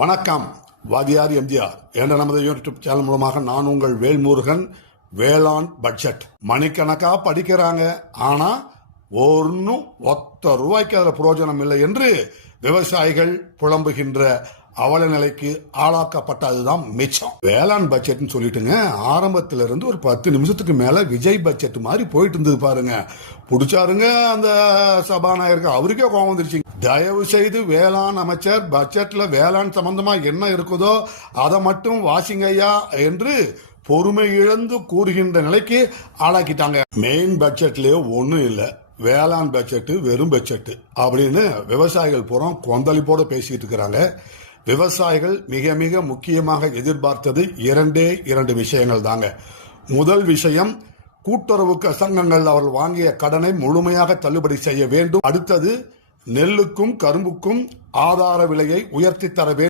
வணக்கம். வாதியார் எம்ஜிஆர் என்ற நமது யூடியூப் சேனல் மூலமாக நான் உங்கள் வேல்முருகன். வேளாண் பட்ஜெட் மணிக்கணக்கா படிக்கிறாங்க, ஆனா ஒன்னும் ₹1 அதில் பிரயோஜனம் இல்லை என்று விவசாயிகள் புலம்புகின்ற அவல நிலைக்கு ஆளாக்கப்பட்டதுதான் மிச்சம். வேளாண் பட்ஜெட்னு சொல்லிட்டுங்க, ஆரம்பத்தில இருந்து ஒரு 10 நிமிஷத்துக்கு மேல விஜய் பட்ஜெட் மாதிரி போயிட்டு இருந்தது பாருங்க. பிடிச்சாருங்க அந்த சபாநாயகருக்கு, அவருக்கே கோபம் வந்துருச்சு. தயவு செய்து வேளாண் அமைச்சர் பட்ஜெட்ல வேளாண் சம்பந்தமா என்ன இருக்குதோ அதை மட்டும் வாசிங்க ஐயா என்று பொறுமை இழந்து கூறுகின்ற நிலைக்கு ஆளாக்கிட்டாங்க. மெயின் பட்ஜெட்லயே ஒன்னும் இல்லை, வேளாண் பட்ஜெட் வெறும் பட்ஜெட் அப்படின்னு விவசாயிகள் பூரா கொந்தளிப்போட பேசிட்டு இருக்கிறாங்க. விவசாயிகள் மிக மிக முக்கியமாக எதிர்பார்த்தது இரண்டு விஷயங்கள் தாங்க. முதல் விஷயம், கூட்டுறவு சங்கங்கள் அவர்கள் வாங்கிய கடனை முழுமையாக தள்ளுபடி செய்ய வேண்டும். அடுத்தது, நெல்லுக்கும் கரும்புக்கும் ஆதார விலையை உயர்த்தி தர வேண்டும்.